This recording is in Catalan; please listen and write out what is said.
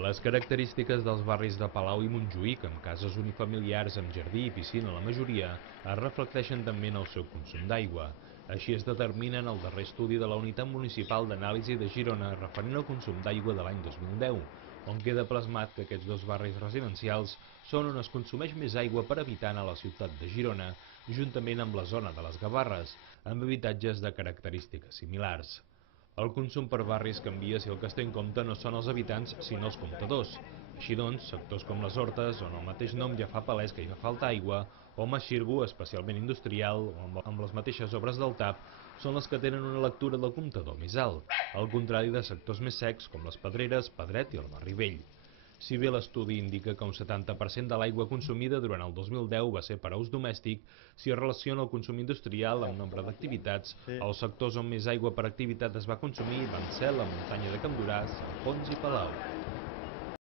Les característiques dels barris de Palau i Montjuïc, amb cases unifamiliars amb jardí i piscina la majoria, es reflecteixen també en el seu consum d'aigua. Així es determina en el darrer estudi de la Unitat Municipal d'Anàlisi de Girona referent al consum d'aigua de l'any 2010, on queda plasmat que aquests dos barris residencials són on es consumeix més aigua per habitant a la ciutat de Girona, juntament amb la zona de les Gavarres, amb habitatges de característiques similars. El consum per barris canvia si el que es té en compte no són els habitants, sinó els comptadors. Així doncs, sectors com les Hortes, on el mateix nom ja fa palès que hi fa falta aigua, o Maxirgo, especialment industrial, o amb les mateixes obres del TAP, són les que tenen una lectura del comptador més alt, al contrari de sectors més secs com les Pedreres, Pedret i el Barri Vell. Si bé l'estudi indica que un 70% de l'aigua consumida durant el 2010 va ser per a ús domèstic, si es relaciona el consum industrial amb nombre d'activitats, els sectors on més aigua per activitat es va consumir van ser la muntanya de Can Duràs, Alfons i Palau.